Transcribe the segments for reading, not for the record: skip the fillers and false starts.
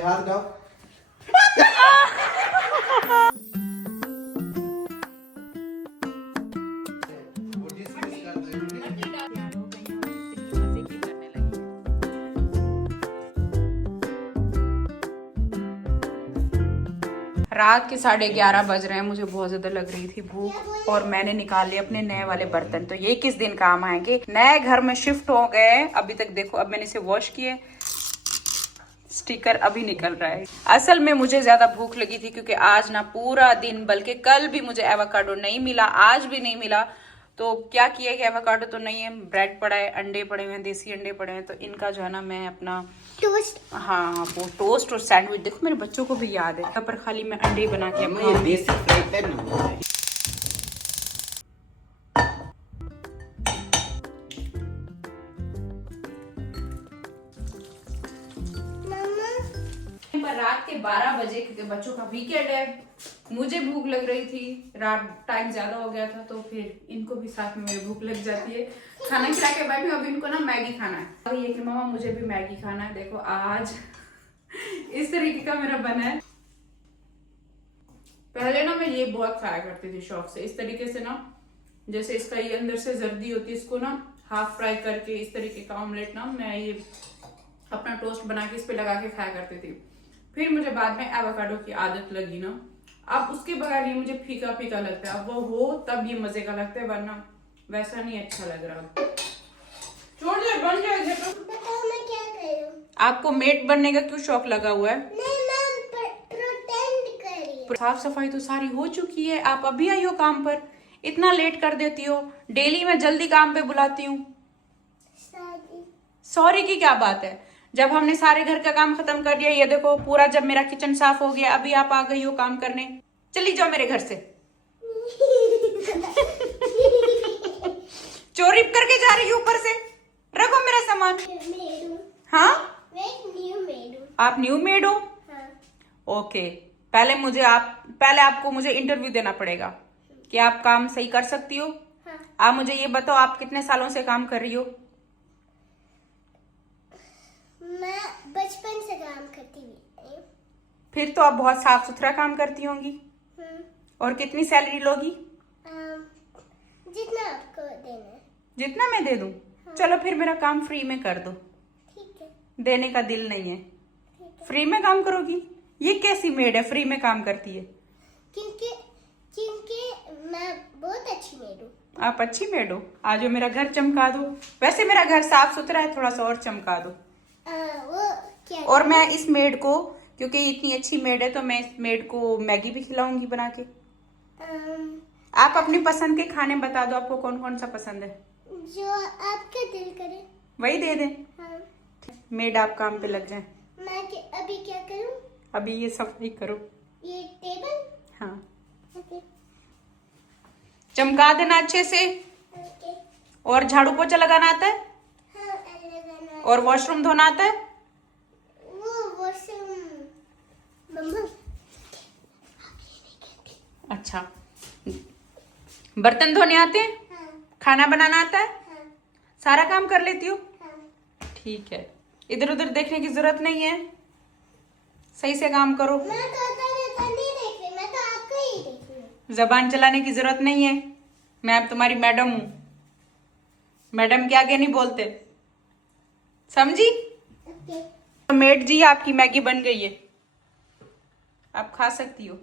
हाथ उठाओ। रात के 11:30 बज रहे हैं, मुझे बहुत ज्यादा लग रही थी भूख और मैंने निकाल लिए अपने नए वाले बर्तन। तो ये किस दिन काम आएंगे। नए घर में शिफ्ट हो गए, अभी तक देखो, अब मैंने इसे वॉश किए, स्टिकर अभी निकल रहा है। असल में मुझे ज्यादा भूख लगी थी क्योंकि आज ना पूरा दिन, बल्कि कल भी मुझे एवोकाडो नहीं मिला, आज भी नहीं मिला। तो क्या किया कि एवोकाडो तो नहीं है, ब्रेड पड़ा है, अंडे पड़े हुए हैं, देसी अंडे पड़े हैं, तो इनका जो है ना मैं अपना टोस्ट, हाँ वो टोस्ट और सैंडविच, देखो मेरे बच्चों को भी याद है, यहाँ पर खाली मैं अंडे बना के ये देसी फ्राई पैन है। पर रात के 12 बजे, क्योंकि बच्चों का वीकेंड है, मुझे भूख लग रही थी, रात टाइम ज्यादा हो गया था, तो फिर इनको भी साथ में मेरी भूख लग जाती है। खाना खिला के बैठी हूँ, अब इनको ना मैगी खाना है। अब ये कि मामा मुझे भी मैगी खाना है। देखो आज इस तरीके का मेरा बना है। पहले ना मैं ये बहुत खाया करती थी शौक से, इस तरीके से ना, जैसे इसका ये अंदर से जर्दी होती है, इसको ना हाफ फ्राई करके इस तरीके का ऑमलेट ना मैं ये अपना टोस्ट बना के इस पे लगा के खाया करती थी। फिर मुझे बाद में एवोकाडो की आदत लगी ना, अब उसके बगैर ये मुझे फीका फीका लगता है। अब वो हो तब ये मजे का लगता है, वरना वैसा नहीं अच्छा लग रहा। छोड़ दे, बन जाएगा। बताओ मैं क्या करूं? आपको मेट बनने का क्यों शौक लगा हुआ है? नहीं, मैं प्रोटेंड कर रही हूं। साफ सफाई तो सारी हो चुकी है, आप अभी आई हो काम पर, इतना लेट कर देती हो। डेली मैं जल्दी काम पे बुलाती हूँ। सॉरी की क्या बात है, जब हमने सारे घर का काम खत्म कर दिया, ये देखो पूरा, जब मेरा किचन साफ हो गया, अभी आप आ गई हो काम करने। चली जाओ मेरे घर से। चोरी करके जा रही हूँ ऊपर से। रखो मेरा सामान। हाँ, आप न्यू मेड हो? हाँ। ओके, पहले आपको मुझे इंटरव्यू देना पड़ेगा कि आप काम सही कर सकती हो। हाँ। आप मुझे ये बताओ, आप कितने सालों से काम कर रही हो? मैं बचपन से काम करती हुई। फिर तो आप बहुत साफ सुथरा काम करती होंगी। और कितनी सैलरी लोगी? जितना आपको देना है। जितना मैं दे दूं? हाँ। चलो फिर मेरा काम फ्री में कर दो। ठीक है। देने का दिल नहीं है। ठीक है। फ्री में काम करोगी? ये कैसी मेड है, फ्री में काम करती है? क्योंकि मैं बहुत अच्छी मेड हूँ। आप अच्छी मेड हो? आज मेरा घर चमका दो। वैसे मेरा घर साफ सुथरा है, थोड़ा सा और चमका दो। वो क्या? और मैं इस मेड को, क्योंकि इतनी अच्छी मेड है, तो मैं इस मेड को मैगी भी खिलाऊंगी बना के। आप अपनी पसंद के खाने बता दो, आपको कौन कौन सा पसंद है? जो आपका दिल करे वही दे दें। हाँ। मेड आप काम पे लग जाए। मैं अभी क्या करूं? अभी ये सब ही करो। ये टेबल? हाँ, ओके। चमका देना अच्छे से। ओके। और झाड़ू पोछा लगाना आता है? हाँ, लगाना। और वॉशरूम धोना आता है? वो वॉशरूम मम्मा। अच्छा, बर्तन धोने आते हैं? हाँ। खाना बनाना आता है? हाँ। सारा काम कर लेती हो? हाँ। ठीक है, इधर उधर देखने की जरूरत नहीं है, सही से काम करो। मैं तो नहीं देख रही, मैं तो आपको ही देख रही हूँ। जबान चलाने की जरूरत नहीं है, मैं अब तुम्हारी मैडम हूँ। मैडम के आगे नहीं बोलते, समझी? ओके। तो मेड जी, आपकी मैगी बन गई है, आप खा सकती हो।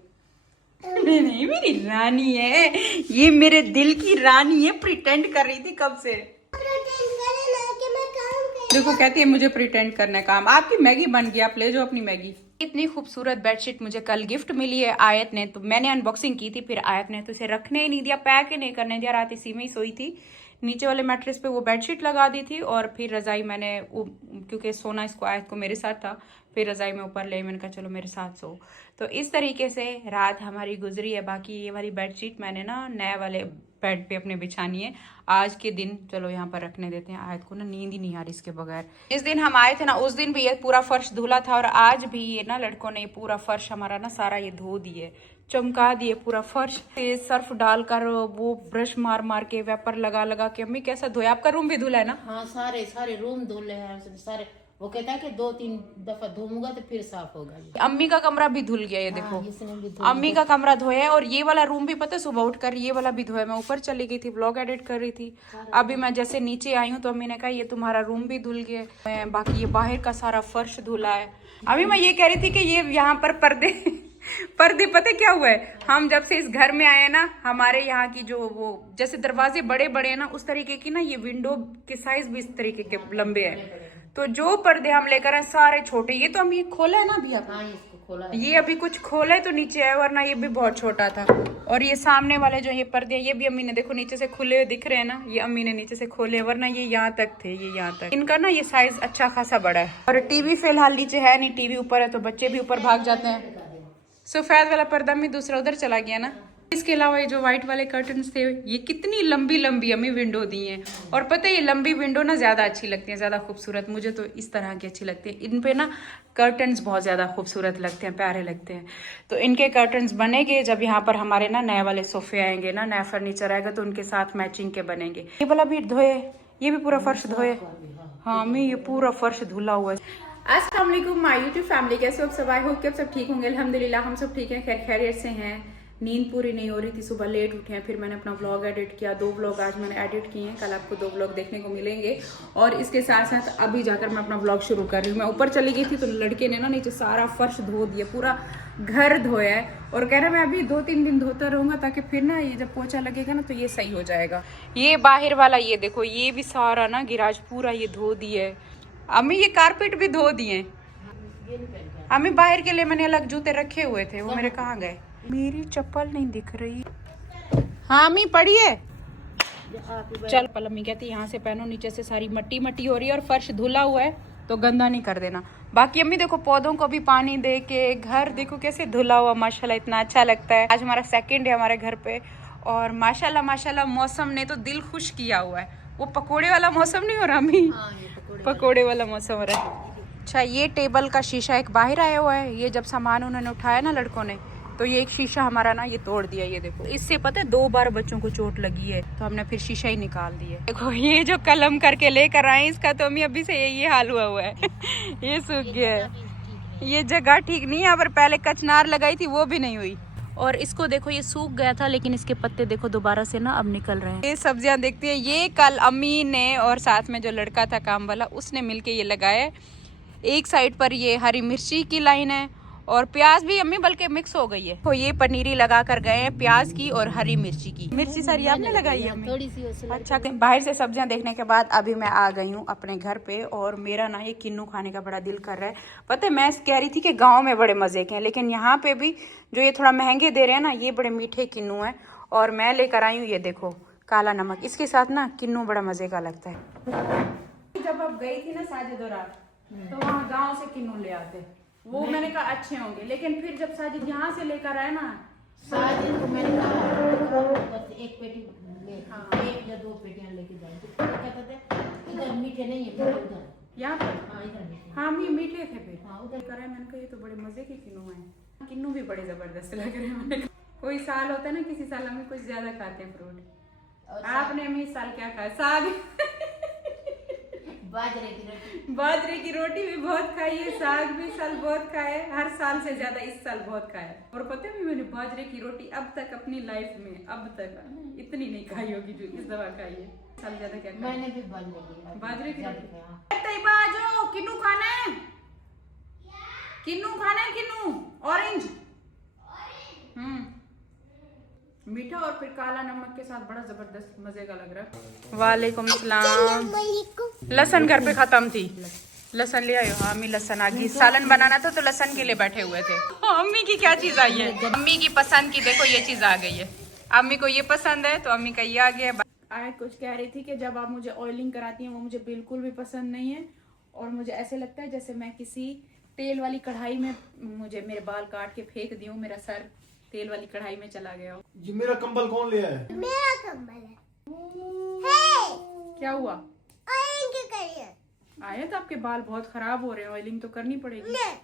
नहीं नहीं, मेरी रानी है ये, मेरे दिल की रानी है। प्रिटेंड कर रही थी कब से। प्रोटेंड करे ना कि मैं काम कर। देखो, कहती है मुझे प्रिटेंड करना है काम। आपकी मैगी बन गई, आप ले जाओ अपनी मैगी। इतनी खूबसूरत बेडशीट मुझे कल गिफ्ट मिली है आयत ने, तो मैंने अनबॉक्सिंग की थी, फिर आयत ने तो इसे रखने ही नहीं दिया, पैक ही नहीं करने दिया। रात इसी में ही सोई थी, नीचे वाले मैट्रेस पे वो बेडशीट लगा दी थी, और फिर रजाई मैंने, क्योंकि सोना इसको आयत को मेरे साथ था, फिर रजाई में ऊपर ले, मैंने कहा चलो मेरे साथ सो। तो इस तरीके से रात हमारी गुजरी है। बाकी ये वाली बेडशीट मैंने ना नए वाले बेड पे अपने बिछानी है आज के दिन। चलो यहाँ पर रखने देते हैं, आयत को ना नींद ही नहीं आ रही इसके बगैर। जिस दिन हम आए थे ना, उस दिन भी ये पूरा फर्श धुला था, और आज भी ये ना लड़कों ने पूरा फर्श हमारा ना सारा ये धो दिए, चमका दिए पूरा फर्श। सर्फ डालकर वो ब्रश मार मार के, वेपर लगा लगा के। अम्मी कैसा धोया? आपका रूम भी धुला है ना? हाँ, सारे रूम धुले हैं, सारे वो कहता है कि 2-3 दफा धोऊंगा तो फिर साफ होगा ये। अम्मी का कमरा भी धुल गया, ये देखो इसने भी अम्मी का कमरा धोया है। और ये वाला रूम भी पता है सुबह उठकर ये वाला भी धोया। मैं ऊपर चली गई थी, ब्लॉग एडिट कर रही थी। अभी मैं जैसे नीचे आई हूँ तो अम्मी ने कहा ये तुम्हारा रूम भी धुल गया। बाकी ये बाहर का सारा फर्श धुला है। अभी मैं ये कह रही थी कि ये यहाँ पर पर्दे पर्दे पता क्या हुआ है, हम जब से इस घर में आए ना, हमारे यहाँ की जो वो जैसे दरवाजे बड़े बड़े हैं ना, उस तरीके की ना ये विंडो के साइज भी इस तरीके के लंबे हैं। तो जो पर्दे हम लेकर आए सारे छोटे। ये तो हम ये खोला है ना अभी, इसको खोला है। ये अभी कुछ खोला है तो नीचे है, वरना ये भी बहुत छोटा था। और ये सामने वाले जो ये पर्दे ये भी अम्मी ने देखो नीचे से खुले हुए दिख रहे हैं ना, ये अम्मी ने नीचे से खोले, वरना ये यहाँ तक थे, ये यहाँ तक। इनका ना ये साइज अच्छा खासा बड़ा है। और टीवी फिलहाल नीचे है नहीं, टीवी ऊपर है तो बच्चे भी ऊपर भाग जाते हैं। सफेद वाला पर्दा में दूसरा उधर चला गया ना। इसके अलावा ये जो व्हाइट वाले कर्टन्स थे, ये कितनी लंबी लंबी अम्मी विंडो दी हैं। और पता है ये लंबी विंडो ना ज्यादा अच्छी लगती है, ज्यादा खूबसूरत। मुझे तो इस तरह की अच्छी लगती है। इन पे ना कर्टन्स बहुत ज्यादा खूबसूरत लगते हैं, प्यारे लगते हैं। तो इनके कर्टन्स बनेंगे जब यहाँ पर हमारे ना नए वाले सोफे आएंगे ना, नया फर्नीचर आएगा तो उनके साथ मैचिंग के बनेंगे। ये वाला भी धोए, ये भी पूरा फर्श धोए। हाँ अम्मी ये पूरा फर्श धुला हुआ है। अस्सलाम वालेकुम माय यूट्यूब फैमिली, कैसे हो आप सब? आई होप कि आप सब ठीक होंगे। अल्हम्दुलिल्लाह हम सब ठीक हैं, खैर खैरियत से हैं। नींद पूरी नहीं हो रही थी, सुबह लेट उठे हैं, फिर मैंने अपना व्लॉग एडिट किया। 2 व्लॉग आज मैंने एडिट किए हैं, कल आपको 2 व्लॉग देखने को मिलेंगे। और इसके साथ साथ अभी जाकर मैं अपना व्लॉग शुरू कर रही हूँ। मैं ऊपर चली गई थी तो लड़के ने ना नीचे सारा फर्श धो दिया, पूरा घर धोया है। और कह रहा मैं अभी 2-3 दिन धोता रहूंगा ताकि फिर ना ये जब पोछा लगेगा ना तो ये सही हो जाएगा। ये बाहर वाला ये देखो, ये भी सारा ना गिराज पूरा ये धो दिए। अम्मी ये कारपेट भी धो दिए। अम्मी बाहर के लिए मैंने अलग जूते रखे हुए थे, वो मेरे कहाँ गए? मेरी चप्पल नहीं दिख रही। हाँ अम्मी पढ़िए। चल पल अम्मी कहती यहाँ से पहनो, नीचे से सारी मट्टी मट्टी हो रही है और फर्श धुला हुआ है तो गंदा नहीं कर देना। बाकी अम्मी देखो पौधों को भी पानी दे के, घर देखो कैसे धुला हुआ, माशाल्लाह इतना अच्छा लगता है। आज हमारा सेकंड है हमारे घर पे और माशाल्लाह माशाल्लाह मौसम ने तो दिल खुश किया हुआ है। वो पकोड़े वाला मौसम नहीं हो रहा अम्मी, पकोड़े वाला मौसम हो रहा है। अच्छा ये टेबल का शीशा एक बाहर आया हुआ है। ये जब सामान उन्होंने उठाया ना लड़कों ने, तो ये एक शीशा हमारा ना ये तोड़ दिया। ये देखो इससे पता है 2 बार बच्चों को चोट लगी है, तो हमने फिर शीशा ही निकाल दिया। देखो ये जो कलम करके लेकर आए इसका तो अम्मी अभी से ये हाल हुआ है ये सूख गया है। ये जगह ठीक नहीं है, यहाँ पर पहले कचनार लगाई थी वो भी नहीं हुई। और इसको देखो ये सूख गया था लेकिन इसके पत्ते देखो दोबारा से ना अब निकल रहे हैं। ये सब्जियां देखती है, ये कल अम्मी ने और साथ में जो लड़का था काम वाला उसने मिलके ये लगाया। एक साइड पर ये हरी मिर्ची की लाइन है और प्याज भी अम्मी बल्कि मिक्स हो गई है। तो ये पनीरी लगा कर गए हैं प्याज की और हरी मिर्ची की। मिर्ची सारी आपने लगाई है अम्मी? थोड़ी सी। अच्छा बाहर से सब्जियां देखने के बाद अभी मैं आ गई हूँ अपने घर पे और मेरा ना ये किन्नू खाने का बड़ा दिल कर रहा है। पता है मैं कह रही थी कि गाँव में बड़े मजे के हैं, लेकिन यहाँ पे भी जो ये थोड़ा महंगे दे रहे हैं ना, ये बड़े मीठे किन्नू है। और मैं लेकर आई हूँ ये देखो काला नमक, इसके साथ ना किन्नू बड़ा मजे का लगता है। जब आप गई थी ना साजिद और आप, तो वहाँ गाँव से किन्नू ले आते, वो मैंने कहा अच्छे होंगे। लेकिन फिर जब साजिद यहाँ से लेकर आए ना, साजिद को मैंने कहा एक पेटी ले, 1 या 2 पेटियां लेके जाए। तो कहते थे इधर मीठे नहीं है, उधर यहाँ पर हाँ इधर मीठे। हाँ ये मीठे थे फिर। हाँ उधर कराए मैंने कहा ये तो बड़े मजे के किन्नू हैं। किन्नू भी बड़े जबरदस्त लग रहे हैं। मैंने कहा, कोई साल होता है ना, किसी साल हमें कुछ ज्यादा खाते हैं फ्रूट। आपने हमें इस साल क्या खाया? साग बाजरे की रोटी भी बहुत खाई है, साग भी इस साल बहुत खाए, हर साल से ज्यादा इस साल बहुत खाया। और पता है मैंने बाजरे की रोटी अब तक अपनी लाइफ में अब तक इतनी नहीं खाई होगी जो इस दफा खाई है। साल ज्यादा क्या खाया? मैंने भी बाजरे की रोटी। तैयबा आ जाओ, किन्नू खाना है, किन्नू खाना है, किन्नू ऑरेंज। मीठा और फिर काला नमक के साथ बड़ा जबरदस्त मजे का लग रहा है। वालेकुम सलाम। लहसुन घर पे खत्म थी, लहसुन ले आयो। हाँ अम्मी लहसुन आ गई, सालन बनाना था तो लहसुन के लिए बैठे हुए थे। अम्मी की क्या चीज आई है? अम्मी की पसंद की देखो ये चीज आ गई है। अम्मी को ये पसंद है तो अम्मी का ये आ गया। आज कुछ कह रही थी कि जब आप मुझे ऑयलिंग कराती हैं वो मुझे बिल्कुल भी पसंद नहीं है। और मुझे ऐसे लगता है जैसे मैं किसी तेल वाली कढ़ाई में मुझे मेरे बाल काट के फेंक दी हूँ, मेरा सर तेल वाली कढ़ाई में चला गया हो। ये मेरा कंबल कौन ले आया? मेरा कंबल है। क्या हुआ? ऑयलिंग करिए। आया तो आपके बाल बहुत खराब हो रहे हैं, ऑयलिंग तो करनी पड़ेगी। नहीं।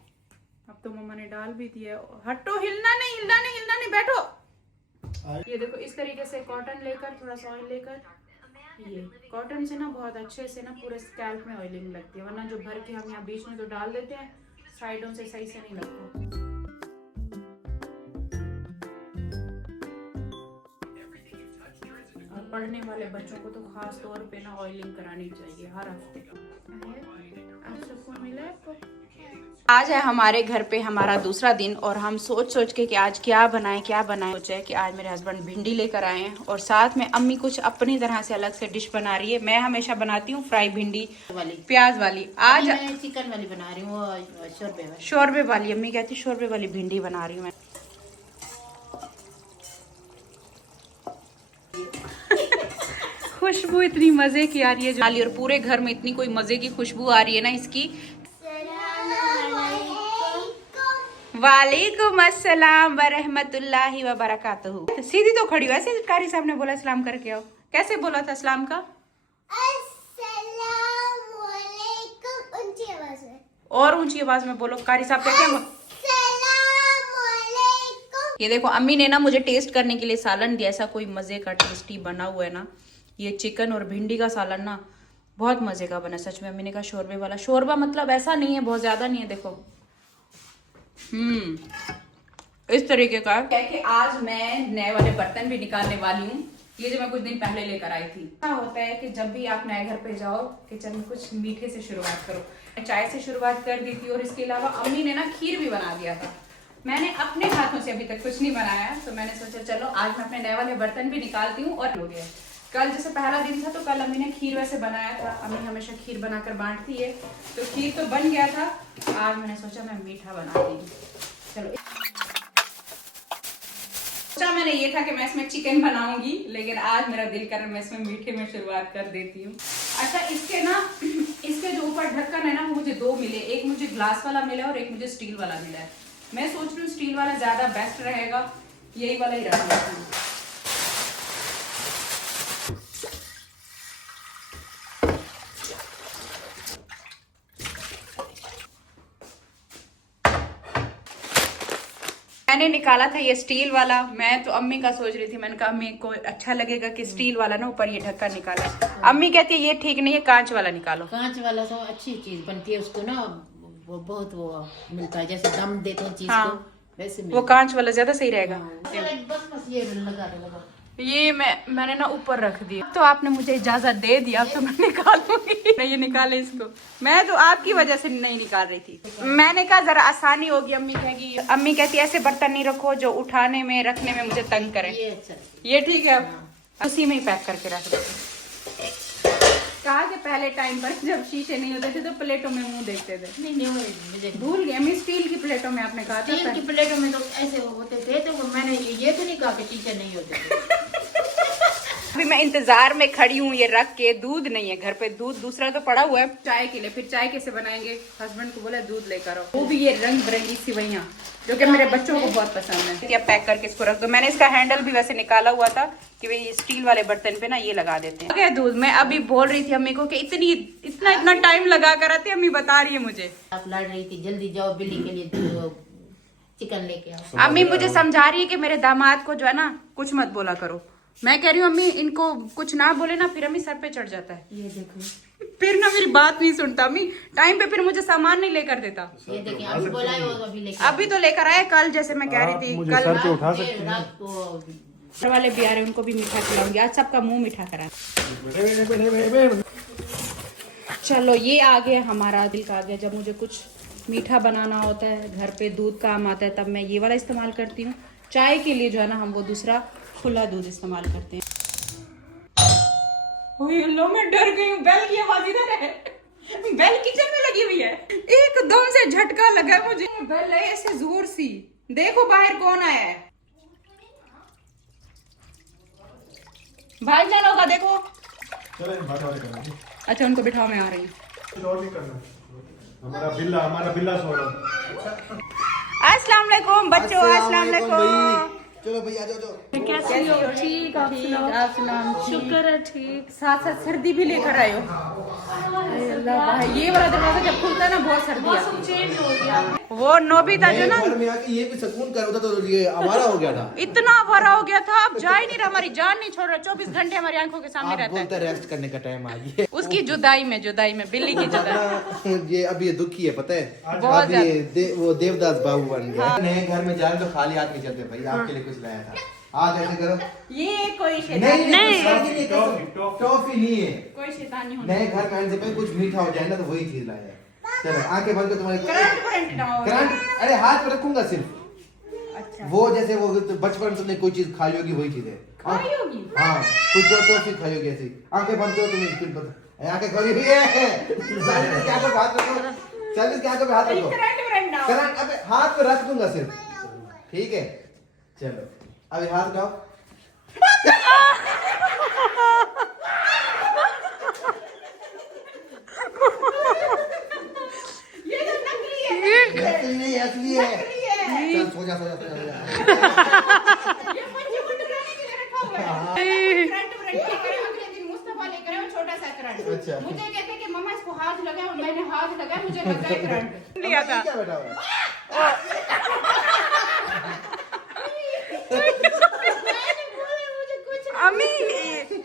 अब तो मम्मा ने डाल भी दिया। हटो, हिलना नहीं, हिलना नहीं, हिलना नहीं, बैठो। ये देखो इस तरीके से कॉटन लेकर थोड़ा सा ऑयल लेकर ये कॉटन से ना बहुत अच्छे से ना पूरे स्कैल्प में ऑयलिंग लगती है, वरना जो भर के हम यहाँ बीच में तो डाल देते हैं, साइडों से सही से नहीं लगता। और पढ़ने वाले बच्चों को तो खास तौर पे ना ऑयलिंग करानी चाहिए हर हफ्ते। आप सबको मिला आपको? आज है हमारे घर पे हमारा दूसरा दिन और हम सोच के कि आज क्या बनाएं सोचा है कि आज मेरे हस्बैंड भिंडी लेकर आए हैं और साथ में अम्मी कुछ अपनी तरह से अलग से डिश बना रही है। मैं हमेशा बनाती हूँ फ्राई भिंडी वाली, प्याज वाली। आज मैं चिकन वाली बना रही हूँ, शोरबे वाली। अम्मी कहती शोरबे वाली भिंडी बना रही हूँ मैं। खुशबू इतनी मजे की आ रही है और पूरे घर में इतनी कोई मजे की खुशबू आ रही है ना इसकी। वालेकुम अस्सलाम वरहमतुल्लाहि वबरकातुहू। तो सीधी तो खड़ी हो, ऐसे कारी साहब ने बोला सलाम करके आओ। कैसे बोला था सलाम का? अस्सलामुअलैकुम ऊंची आवाज में। और ऊंची आवाज में बोलो। कारी साहब क्या? अस्सलामुअलैकुम। ये देखो अम्मी ने ना मुझे टेस्ट करने के लिए सालन दिया। ऐसा कोई मजे का टेस्टी बना हुआ है ना ये चिकन और भिंडी का सालन ना, बहुत मजे का बना सच में। अम्मी ने कहा शोरबे वाला। शोरबा मतलब ऐसा नहीं है, बहुत ज्यादा नहीं है। देखो इस तरीके का है कि आज मैं नए वाले बर्तन भी निकालने वाली हूँ। ये जो मैं कुछ दिन पहले लेकर आई थी। क्या होता है कि जब भी आप नए घर पे जाओ किचन में कुछ मीठे से शुरुआत करो। चाय से शुरुआत कर दी थी और इसके अलावा अम्मी ने ना खीर भी बना दिया था। मैंने अपने हाथों से अभी तक कुछ नहीं बनाया, तो मैंने सोचा चलो आज मैं अपने नए वाले बर्तन भी निकालती हूँ। और हो गया कल जैसे पहला दिन था तो कल अम्मी ने खीर वैसे बनाया था। अम्मी हमेशा खीर बनाकर बांटती है, तो खीर तो बन गया था। आज मैंने सोचा मैं मीठा बनाती हूँ। चलो सोचा मैंने ये था कि मैं इसमें चिकन बनाऊंगी, लेकिन आज मेरा दिल कर रहा है मैं इसमें मीठे में शुरुआत कर देती हूँ। अच्छा इसके जो ऊपर ढक्कन है ना वो मुझे दो मिले, एक मुझे ग्लास वाला मिला और एक मुझे स्टील वाला मिला है। मैं सोच रही हूँ स्टील वाला ज्यादा बेस्ट रहेगा, यही वाला ही रख लेती हूँ। मैंने निकाला था ये स्टील वाला। मैं तो अम्मी का सोच रही थी, मैंने कहा अम्मी को अच्छा लगेगा कि स्टील वाला ना ऊपर ये ढक्कन निकाला। अम्मी कहती है ये ठीक नहीं है, कांच वाला निकालो। कांच वाला तो अच्छी चीज बनती है, उसको ना वो बहुत वो मिलता है, जैसे दम देते हैं चीज को वैसे वो कांच वाला ज्यादा सही रहेगा। बस ये लगा ये मैंने ना ऊपर रख दिया। तो आपने मुझे इजाजत दे दिया, अब तो मैं निकालूंगी। नहीं ये निकाले इसको, मैं तो आपकी वजह से नहीं निकाल रही थी। मैंने कहा जरा आसानी होगी। अम्मी कहती ऐसे बर्तन नहीं रखो जो उठाने में रखने में मुझे तंग करे। ये ठीक है, अब उसी में ही पैक करके रख देते। कहा कि पहले टाइम पर जब शीशे नहीं होते थे तो प्लेटों में मुंह देखते थे। नहीं भूल गए मैं, स्टील की प्लेटों में आपने कहा था। स्टील की प्लेटों में तो ऐसे होते थे, तो मैंने ये तो नहीं कहा कि टीचर नहीं होते थे। अभी मैं इंतजार में खड़ी हूँ ये रख के। दूध नहीं है घर पे, दूध दूसरा तो पड़ा हुआ है चाय के लिए। फिर चाय कैसे बनाएंगे? हस्बैंड को बोला दूध लेकर आओ, वो भी ये रंग बिरंगी सिवैयां जो कि मेरे बच्चों को बहुत पसंद है। पैक करके इसको रख दो। मैंने इसका हैंडल भी वैसे निकाला हुआ था कि भाई स्टील वाले बर्तन पे ना ये लगा देते हैं। दूध मैं अभी बोल रही थी अम्मी को कि इतना टाइम लगा कर आती। अम्मी बता रही है मुझे, आप लड़ रही थी जल्दी जाओ बिल्ली के लिए चिकन लेके आओ। अम्मी मुझे समझा रही है कि मेरे दामाद को जो है ना कुछ मत बोला करो। मैं कह रही हूँ अम्मी इनको कुछ ना बोले ना, फिर अम्मी सर पे चढ़ जाता है। ये देखो फिर ना मेरी बात नहीं सुनता अम्मी टाइम पे, फिर मुझे सामान नहीं लेकर देता। ये देखिए अभी बोला है वो अभी तो लेकर आया। कल जैसे मैं कह रही थी कल सर पे उठा सकते हैं। रात को घर वाले भी आ रहे, उनको भी मीठा खिलाऊंगी। आज सबका मुंह मीठा करा। चलो ये आ गया हमारा दिल का आ गया। जब मुझे कुछ मीठा बनाना होता है, घर पे दूध काम आता है, तब मैं ये वाला इस्तेमाल करती हूँ। चाय के लिए जो है ना हम वो दूसरा खुला दूध इस्तेमाल करते हैं। लो मैं डर गई हूँ, बेल की आवाज इधर है। बेल किचन में लगी हुई है, एकदम से झटका लगा मुझे। बेल है ऐसे जोर सी। देखो बाहर कौन आया है। भाईजान होगा देखो। अच्छा उनको बिठाओ, मैं आ रही हूँ। हमारा बिल्ला सो रहा। अस्सलाम वालेकुम बच्चों, अस्सलाम वालेकुम। चलो भाई आ जाओ। कैसी हो? ठीक, आप सुनाओ। शुक्र है ठीक। साथ साथ सर्दी भी लेकर आए हो। अल्लाह भाई, ये वाला दरवाजा जब खुलता है ना बहुत सर्दी आती है। वो नोबिता जो ना घर में आके ये भी सुकून कर होता तो ये आवारा हो गया था। इतना भरा हो गया था, अब जा ही नहीं रहा, हमारी जान नहीं छोड़ रहा, 24 घंटे हमारी आंखों के सामने आप रहता बोलते है। रेस्ट करने का टाइम आ गया। उसकी जुदाई में बिल्ली की जुदाई। ये अब ये दुखी है पता है, बहुत अब ये वो देवदास बाबू बन गया। नए घर में जाए तो खाली हाथ नहीं चलते भाई, आपके लिए कुछ लाया था। आज ऐसे करो, ये कोई नहीं शैतानी नहीं टॉफी नहीं है। कोई शैतानी होनी। नए घर में आने से पहले कुछ मीठा हो जाए ना तो वही चीज लाया है। चलो आंखें बंद कर, तुम्हारे करंट ना हो। करंट, अरे हाथ में रखूंगा सिर्फ। अच्छा वो जैसे वो बचपन में तुमने कोई चीज खाई होगी वही चीज है। खाई होगी? हाँ कुछ तो टॉफी खाई होगी ऐसी। आंखें बंद करो, तुम्हें फिर पता, आंखें खोली हुई है। साइड के आंखों पे हाथ रखो, चल इसके आंखों पे हाथ रखो। करंट ना हो। करंट अबे हाथ पे रख दूंगा सिर्फ, ठीक है। चलो अभी हाथ उठाओ। ये तो नकली है। असली नहीं, असली है। चल सो जा, सो जा, सो जा, सो जा। ये बच्चे को डराने के लिए रखा हुआ है। करंट ठीक है, अगले दिन मुस्तफा लेकर आया वो छोटा सा करंट। अच्छा। मुझे कहते कि मम्मा इसको हाथ लगाओ, और मैंने हाथ लगाया, मुझे लगा है करंट लिया था। क्या बैठा हुआ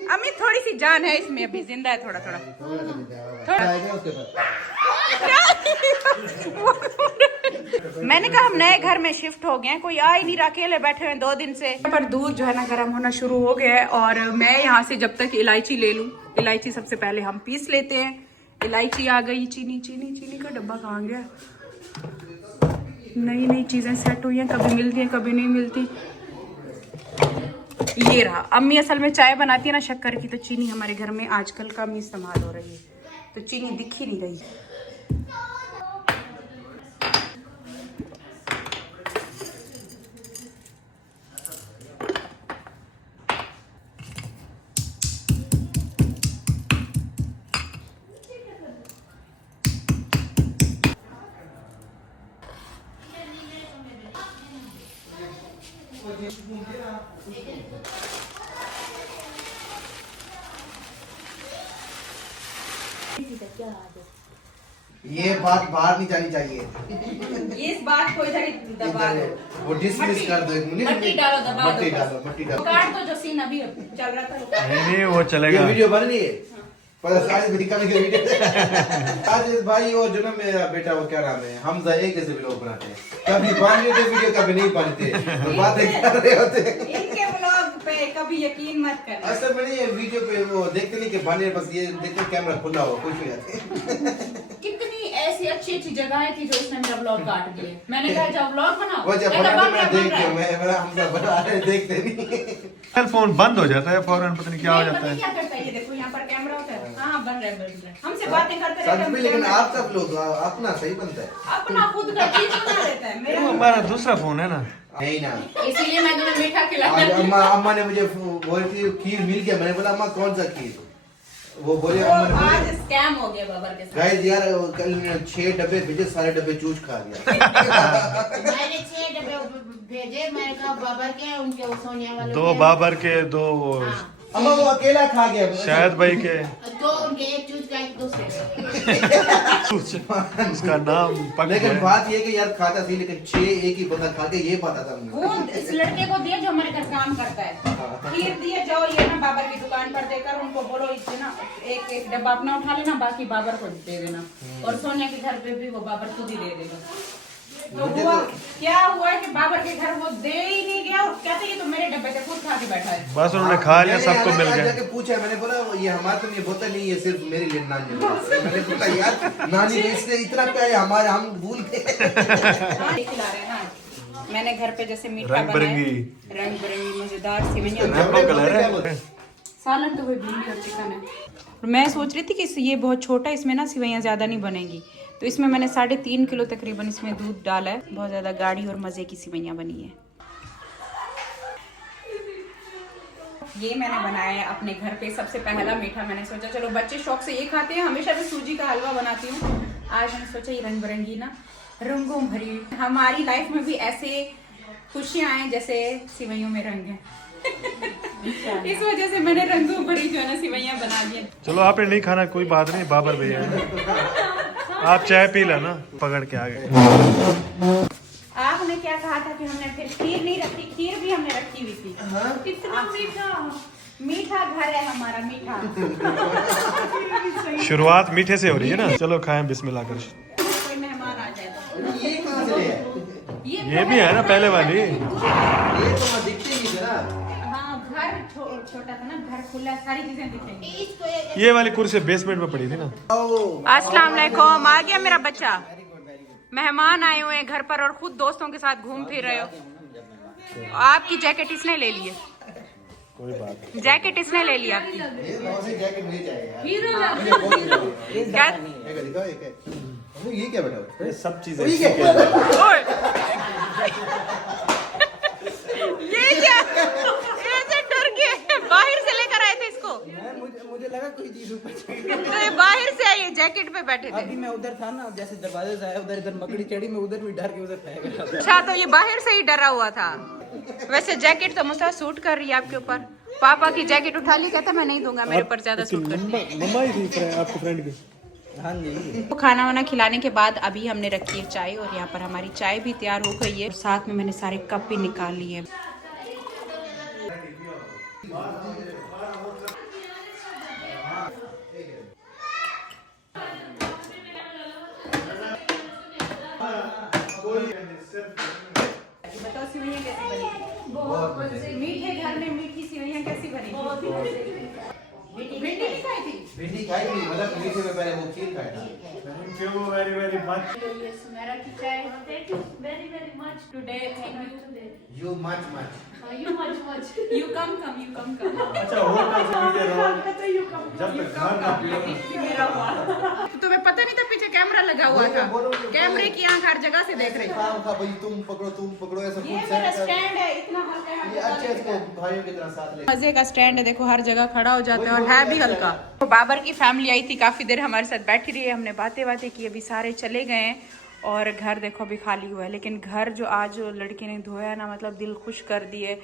अम्मी थोड़ी सी जान है इसमें, अभी जिंदा है थोड़ा थोड़ा। मैंने कहा हम नए घर में शिफ्ट हो गए हैं, कोई आ ही नहीं रहा, अकेले बैठे हुए 2 दिन से। पर दूध जो है ना गर्म होना शुरू हो गया है, और मैं यहाँ से जब तक इलायची ले लूँ, इलायची सबसे पहले हम पीस लेते हैं। इलायची आ गई, चीनी का डब्बा कहाँ गया? नई नई चीजें सेट हुई हैं, कभी मिलती हैं कभी नहीं मिलती। ये रहा। अम्मी असल में चाय बनाती है ना शक्कर की, तो चीनी हमारे घर में आजकल कम ही इस्तेमाल हो रही है, तो चीनी दिख ही नहीं रही। ये बात बाहर नहीं जानी चाहिए। इस बात को इधर ही दबा दो, वो डिसमिस कर दो। एक मिनट, मट्टी डालो, दबा दो, मट्टी डालो, मट्टी डालो। काट दो जो सीन अभी चल रहा था। नहीं वो ये चलेगा। वीडियो बन रही है पर आज भी निकालने के वीडियो। आज भाई वो जो ना मेरा बेटा, वो क्या नाम है, हमजा, एक जैसे व्लॉग बनाते हैं, कभी बन रहे थे वीडियो, कभी नहीं बनते, तो बातें कर रहे होते हैं। इनके व्लॉग पे कभी यकीन मत करना। असल में नहीं, ये वीडियो पे वो देखते नहीं कि बने, बस ये देखते कैमरा खुला हो, खुश हो जाते हैं। कितनी ऐसी अच्छी जगहें थी जो उसने मेरा व्लॉग काट दिए। मैंने कहा जाओ व्लॉग बनाओ, वो जब कहता, बनाते बन रहा मैं है, बन देखते रहा हूँ, है। मेरा हमजा बना रहे, देखते नहीं। फोन बंद हो जाता है फौरन, पता नहीं क्या हो नहीं, जाता पता है। क्या करता है, ये देखो यहाँ पर कैमरा होता है। हाँ बन रहा है। हमसे बातें करते सच रहते में, हैं, लेकिन कैमरा- आप सब लोग अपना सही बनता है। अपना खुद का चीज बना देता है वो मेरा। हमारा दूसरा फोन है ना। नहीं ना, इसीलिए मैं तुम्हें मीठा आज खिलाया। अम्मा ने मुझे बोली थी खीर मिल गया, मैंने बोला अम्मा कौन सा खीर, वो बोले तो अम्मा ने आज बोले स्कैम हो गया बाबर के साथ। गाइस यार कल 6 डब्बे भेजे, सारे डब्बे चूज खा गया। मैंने 6 डब्बे भेजे, मैंने कहा बाबर के, उनके वो सोनिया वाले 2 बाबर के, 2 हाँ। अम्मा वो अकेला खा गया शायद भाई के। 2 उनके, एक चूज का, एक दूसरे का। उसका नाम पक लेकिन गया। बात ये कि यार खाता थी, लेकिन 6 एक ही बंदा खा के, ये पता था मुझे। वो इस लड़के को दिया जो हमारे घर काम करता है, खीर दिए, जाओ ये ना बाबर की दुकान पर देकर उनको बोलो इससे ना एक डब्बा अपना उठा लेना, बाकी बाबर को दे देना, और सोनिया के घर पे भी वो बाबर खुद ही दे देगा। तो हुआ क्या हुआ है कि बाबर के घर वो दे ही नहीं गया, और कहते ये तो मेरे डब्बे से खुद खा के बैठा है। बस उन्होंने खा लिया, मैंने सबको मिल आज गया। जाके पूछा, मैंने बोला ये हमारा तो ये बोतल नहीं, ये सिर्फ मेरे लिए नानी है। मैंने बोला यार नानी ने इससे इतना प्यार है, हमारे हम भूल गए। हाँ, ये खिला रहे हैं ना। मैंने घर पे जैसे मीठा रंग बिरंगी। रंग बिरंगी मजेदार सेवइयां। रैंबो कलर है। सालन तो वही भिंडी और चिकन है। मैं सोच रही थी कि ये बहुत छोटा, इसमें ना सेवइयां ज़्यादा नहीं बनेंगी, तो इसमें मैंने 3.5 किलो तकरीबन इसमें दूध डाला है। बहुत ज़्यादा गाढ़ी और मज़े की सेवइयां बनी है। ये मैंने बनाया है अपने घर पे सबसे पहला मीठा। मैंने सोचा चलो बच्चे शौक से ये खाते हैं, हमेशा मैं सूजी का हलवा बनाती हूँ। आज मैंने सोचा ये रंग बिरंगी ना, रंगों भरी हमारी लाइफ में भी ऐसे खुशियाँ आए जैसे सेवइयों में रंग है। इस वजह से मैंने रंगों भरी जो है ना सेवइयां बना दी। चलो आपने नहीं खाना कोई बात नहीं, बाबर भैया आप चाय पी लो ना, पकड़ के आ गए। आपने क्या कहा था कि हमने फिर खीर नहीं रखी, खीर भी हमने रखी हुई थी। कितना मीठा मीठा घर है हमारा, मीठा। शुरुआत मीठे से हो रही है ना। चलो खाएं बिस्मिल्लाह कर। कोई मेहमान आ जाए तो। ये कहाँ से ले आए? ये भी है ना पहले वाली। ये तो दिखते नहीं थे ना। हाँ, घर छोटा था ना, घर खुला, सारी चीजें दिखेंगी। ये वाली कुर्सी बेसमेंट में पड़ी थी ना। अस्सलाम वालेकुम। आ गया मेरा बच्चा। मेहमान आए हुए हैं घर पर और खुद दोस्तों के साथ घूम फिर रहे हो। आपकी जैकेट इसने ले ली है। कोई बात नहीं। जैकेट इसने ले लिया आपकी। ये कौन सी जैकेट मिल जाएगा? क्या? ये क्या बेटा? ये सब चीजें ये क्या? ओए! ये क्या? ऐसे डर के बाहर से लेकर आए थे इसको। मुझे लगा कोई चीज ऊपर तो ये बाहर से आए, जैकेट पे बैठे थे। अभी मैं उधर था ना, जैसे दरवाजे से आया उधर, इधर मकड़ी चढ़ी, मैं उधर भी डर के उधर फेंक गया। अच्छा, तो ये बाहर से ही डरा हुआ था। वैसे जैकेट तो मुझे सूट कर रही है आपके ऊपर। पापा की जैकेट उठा ली, कहता मैं नहीं दूंगा, मेरे ऊपर ज्यादा सूट करती है। मम्मा ही थी आपके फ्रेंड की। हाँ जी। तो खाना वाना खिलाने के बाद अभी हमने रखी है चाय और यहाँ पर हमारी चाय भी तैयार हो गई है। साथ में मैंने सारे कप भी निकाल लिए। बताओ सेवइयां कैसी बनी? मीठे घर में मीठी सेवइयां कैसी बनी? भिंडी नहीं खाई थी? भिंडी खाई थी, मतलब मीठे में पहले वो खीर खाया था। Thank you very very much. ये सुमेरा की चाय। Thank you very very much today. Thank you. You much. You much. You come. अच्छा होटल से पीते रहो जब तक घर ना पियो। तुम्हें पता नहीं था पीछे कैमरा लगा हुआ था। कैमरे की आंख हर जगह से देख रही। काम था भाई, तुम पकड़ो ऐसा ये कुछ मेरा है। स्टैंड है, इतना हल्का है। ये अच्छे इसको भाइयों की तरह साथ ले। मजे का स्टैंड है, देखो हर जगह खड़ा हो जाता है और है भी हल्का। तो बाबर की फैमिली आई थी, काफी देर हमारे साथ बैठी रही है, हमने बातें की। अभी सारे चले गए हैं और घर देखो अभी खाली हुआ है। लेकिन घर जो आज लड़के ने धोया ना, मतलब दिल खुश कर दिए।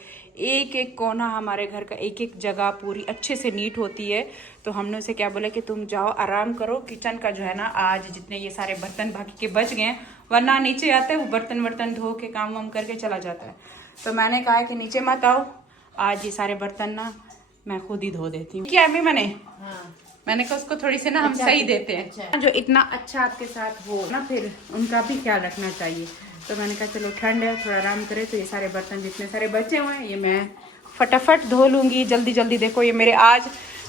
एक एक कोना हमारे घर का, एक एक जगह पूरी अच्छे से नीट होती है। तो हमने उसे क्या बोला कि तुम जाओ आराम करो, किचन का जो है ना आज जितने ये सारे बर्तन बाकी के बच गए, वरना नीचे आते वो बर्तन धो के काम वाम करके चला जाता है। तो मैंने कहा कि नीचे मत आओ, आज ये सारे बर्तन ना मैं खुद ही धो देती हूँ। क्या अम्मी मैंने कहा उसको थोड़ी से ना हम सही देते हैं। जो इतना अच्छा आपके साथ हो ना, फिर उनका भी ख्याल रखना चाहिए। तो मैंने कहा चलो ठंड है, थोड़ा आराम करे। तो ये सारे बर्तन जितने सारे बचे हुए हैं ये मैं फटाफट धो लूँगी जल्दी। देखो ये मेरे आज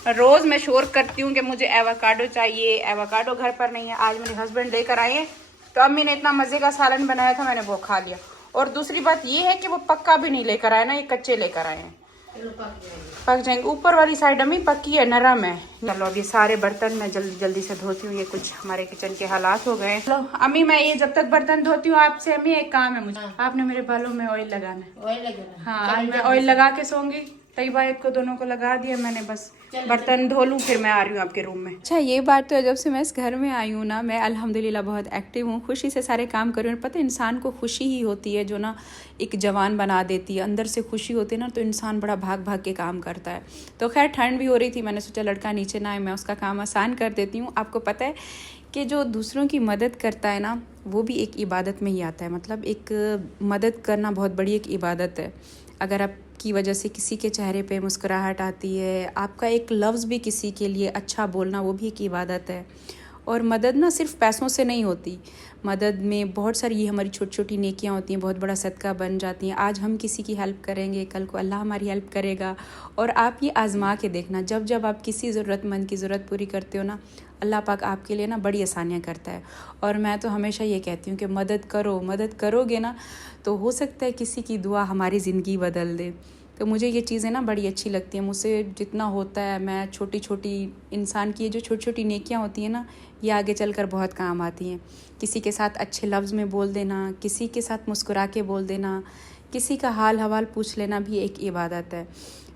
रोज़ मैं शोर करती हूँ कि मुझे एवोकाडो चाहिए, एवोकाडो घर पर नहीं है। आज मेरे हस्बैंड लेकर आए हैं, तो अम्मी ने इतना मज़े का सालन बनाया था, मैंने वो खा लिया। और दूसरी बात ये है कि वो पक्का भी नहीं लेकर आए ना, ये कच्चे लेकर आए हैं। पक जाएंगे। ऊपर वाली साइड अम्मी पक्की है, नरम है। चलो अब ये सारे बर्तन मैं जल्दी से धोती हूँ। ये कुछ हमारे किचन के हालात हो गए। चलो अम्मी मैं ये जब तक बर्तन धोती हूँ आपसे अम्मी एक काम है मुझे। आपने मेरे बालों में ऑयल लगाना है। ऑयल लगेगा। हाँ, आज मैं ऑयल लगा के सोऊंगी। तैयबा को दोनों को लगा दिया मैंने, बस बर्तन धो लूँ फिर मैं आ रही हूँ आपके रूम में। अच्छा ये बात तो है, जब से मैं इस घर में आई हूँ ना, मैं अल्हम्दुलिल्लाह बहुत एक्टिव हूँ, खुशी से सारे काम कर रही हूँ। पता है इंसान को खुशी ही होती है जो ना एक जवान बना देती है। अंदर से खुशी होती है ना, तो इंसान बड़ा भाग के काम करता है। तो खैर ठंड भी हो रही थी, मैंने सोचा लड़का नीचे ना आए, मैं उसका काम आसान कर देती हूँ। आपको पता है कि जो दूसरों की मदद करता है ना, वो भी एक इबादत में ही आता है। मतलब एक मदद करना बहुत बड़ी एक इबादत है। अगर आपकी वजह से किसी के चेहरे पे मुस्कुराहट आती है, आपका एक लफ्ज़ भी किसी के लिए अच्छा बोलना, वो भी एक इबादत है। और मदद ना सिर्फ पैसों से नहीं होती, मदद में बहुत सारी ये हमारी छोटी छोटी नेकियां होती हैं, बहुत बड़ा सदका बन जाती हैं। आज हम किसी की हेल्प करेंगे, कल को अल्लाह हमारी हेल्प करेगा। और आप ये आज़मा के देखना, जब आप किसी ज़रूरतमंद की ज़रूरत पूरी करते हो ना, अल्लाह पाक आपके लिए ना बड़ी आसानियाँ करता है। और मैं तो हमेशा ये कहती हूँ कि मदद करोगे ना, तो हो सकता है किसी की दुआ हमारी ज़िंदगी बदल दे। तो मुझे ये चीज़ें ना बड़ी अच्छी लगती हैं। मुझसे जितना होता है, मैं छोटी इंसान की जो छोटी नेकियां होती हैं ना, ये आगे चलकर बहुत काम आती हैं। किसी के साथ अच्छे लफ्ज़ में बोल देना, किसी के साथ मुस्कुरा के बोल देना, किसी का हाल हवाल पूछ लेना भी एक इबादत है।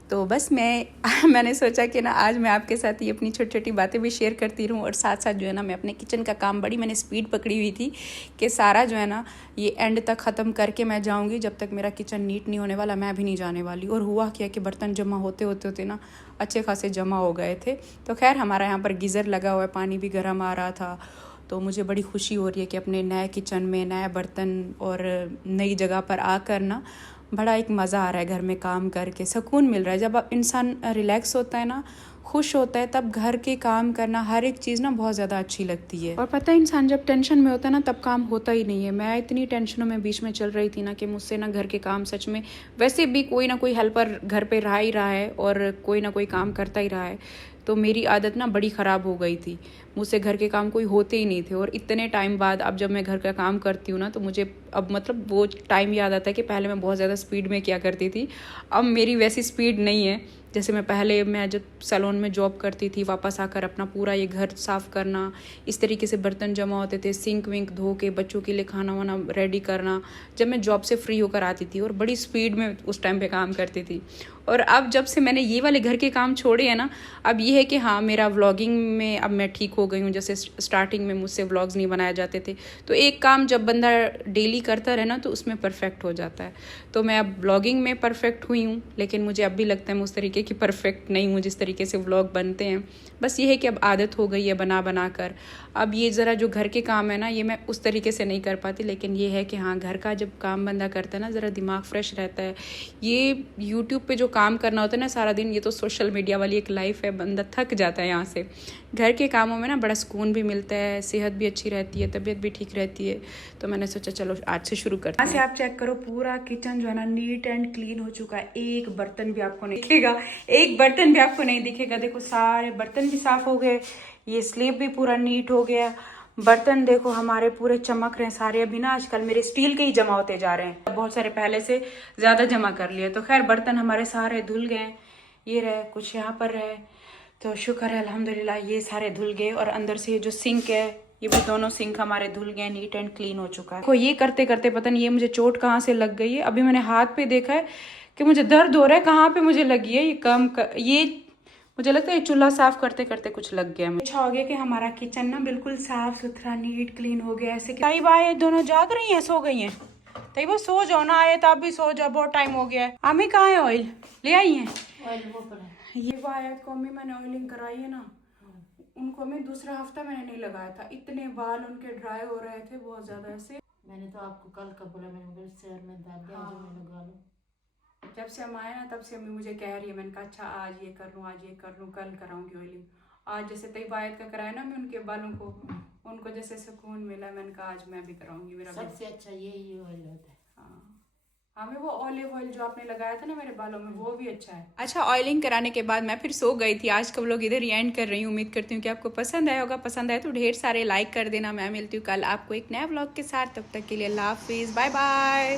तो बस मैंने सोचा कि ना आज मैं आपके साथ ये अपनी छोटी छोटी बातें भी शेयर करती रहूँ। और साथ साथ जो है ना, मैं अपने किचन का काम मैंने स्पीड पकड़ी हुई थी कि सारा जो है ना ये एंड तक ख़त्म करके मैं जाऊँगी। जब तक मेरा किचन नीट नहीं होने वाला मैं भी नहीं जाने वाली। और हुआ क्या कि बर्तन जमा होते ना अच्छे खासे जमा हो गए थे। तो खैर हमारा यहाँ पर गीज़र लगा हुआ है, पानी भी गर्म आ रहा था। तो मुझे बड़ी खुशी हो रही है कि अपने नए किचन में नए बर्तन और नई जगह पर आकर ना बड़ा एक मज़ा आ रहा है घर में काम करके, सुकून मिल रहा है। जब इंसान रिलैक्स होता है ना, खुश होता है, तब घर के काम करना हर एक चीज़ ना बहुत ज़्यादा अच्छी लगती है। और पता है इंसान जब टेंशन में होता है ना तब काम होता ही नहीं है। मैं इतनी टेंशनों में बीच में चल रही थी ना कि मुझसे ना घर के काम सच में, वैसे भी कोई ना कोई हेल्पर घर पे रहा ही रहा है और कोई ना कोई काम करता ही रहा है, तो मेरी आदत ना बड़ी ख़राब हो गई थी। मुझसे घर के काम कोई होते ही नहीं थे। और इतने टाइम बाद अब जब मैं घर का काम करती हूँ ना तो मुझे अब मतलब वो टाइम याद आता है कि पहले मैं बहुत ज़्यादा स्पीड में किया करती थी। अब मेरी वैसी स्पीड नहीं है जैसे मैं पहले, मैं जब सैलून में जॉब करती थी, वापस आकर अपना पूरा ये घर साफ़ करना, इस तरीके से बर्तन जमा होते थे, सिंक विंक धो के बच्चों के लिए खाना वाना रेडी करना, जब मैं जॉब से फ्री होकर आती थी और बड़ी स्पीड में उस टाइम पे काम करती थी। और अब जब से मैंने ये वाले घर के काम छोड़े हैं ना, अब ये है कि हाँ मेरा व्लॉगिंग में अब मैं ठीक हो गई हूँ। जैसे स्टार्टिंग में मुझसे व्लॉग्स नहीं बनाए जाते थे, तो एक काम जब बंदा डेली करता रहे ना तो उसमें परफेक्ट हो जाता है। तो मैं अब व्लॉगिंग में परफेक्ट हुई हूँ, लेकिन मुझे अब भी लगता है मैं उस तरीके की परफेक्ट नहीं हूँ जिस तरीके से व्लॉग बनते हैं। बस ये है कि अब आदत हो गई है बना बना कर। अब ये ज़रा जो घर के काम है ना, ये मैं उस तरीके से नहीं कर पाती, लेकिन ये है कि हाँ घर का जब काम बंदा करता है ना, ज़रा दिमाग फ्रेश रहता है। ये यूट्यूब पे जो काम करना होता है ना सारा दिन, ये तो सोशल मीडिया वाली एक लाइफ है, बंदा थक जाता है यहाँ से। घर के कामों में ना बड़ा सुकून भी मिलता है, सेहत भी अच्छी रहती है, तबीयत भी ठीक रहती है। तो मैंने सोचा चलो आज से शुरू करते हैं। यहाँ से आप चेक करो, पूरा किचन जो है ना नीट एंड क्लीन हो चुका है। एक बर्तन भी आपको नहीं दिखेगा, एक बर्तन भी आपको नहीं दिखेगा। देखो सारे बर्तन भी साफ हो गए, ये स्लैब भी पूरा नीट हो गया। बर्तन देखो हमारे पूरे चमक रहे हैं सारे। अभी ना आजकल मेरे स्टील के ही जमा होते जा रहे हैं, बहुत सारे पहले से ज़्यादा जमा कर लिए। तो खैर बर्तन हमारे सारे धुल गए, ये रहे कुछ यहाँ पर रहे, तो शुक्र है अल्हम्दुलिल्लाह ये सारे धुल गए। और अंदर से ये जो सिंक है, ये भी दोनों सिंक हमारे धुल गए, नीट एंड क्लीन हो चुका है। देखो ये करते करते पता नहीं ये मुझे चोट कहाँ से लग गई है। अभी मैंने हाथ पे देखा है कि मुझे दर्द हो रहा है, कहाँ पे मुझे लगी है ये मुझे लगता है चूल्हा साफ करते करते कुछ लग गया। अच्छा हो गया कि हमारा किचन ना बिल्कुल साफ सुथरा नीट क्लीन हो गया। ऐसे तैयबा आए दोनों जाग रही हैं, सो गई हैं? तैयबा सो जाओ ना, आए तो आप भी सो जाओ, बहुत टाइम हो गया है। आमी कहाँ है? ऑयल ले आई हैं? ऑयल वो पर है। ये आयत को अम्मी मैंने ऑयलिंग कराई है ना, उनको मैं दूसरा हफ्ता मैंने नहीं लगाया था, इतने बाल उनके ड्राई हो रहे थे बहुत ज्यादा। ऐसे मैंने तो आपको कल का बोला, मैंने सर में दाद दिया, जो मैं लगा लूं। जब से हम आए ना तब से अम्मी मुझे कह रही है, मैंने कहा अच्छा आज ये कर लूँ, आज ये कर लूँ, कल कराऊंगी ऑयलिंग। आज जैसे तैयबा आयत का कराया ना मैं उनके बालों को, उनको जैसे सुकून मिला, मैंने कहा आज मैं भी कराऊंगी। मेरा सबसे अच्छा यही ऑयल होता है। हमें वो ऑलिव ऑयल जो आपने लगाया था ना मेरे बालों में, वो भी अच्छा है। अच्छा ऑयलिंग कराने के बाद मैं फिर सो गई थी। आज का व्लॉग इधर ही एंड कर रही हूँ। उम्मीद करती हूँ कि आपको पसंद आया होगा। पसंद आए तो ढेर सारे लाइक कर देना। मैं मिलती हूँ कल आपको एक नया व्लॉग के साथ, तब तक के लिए अल्लाह हाफिज़, बाय बाय।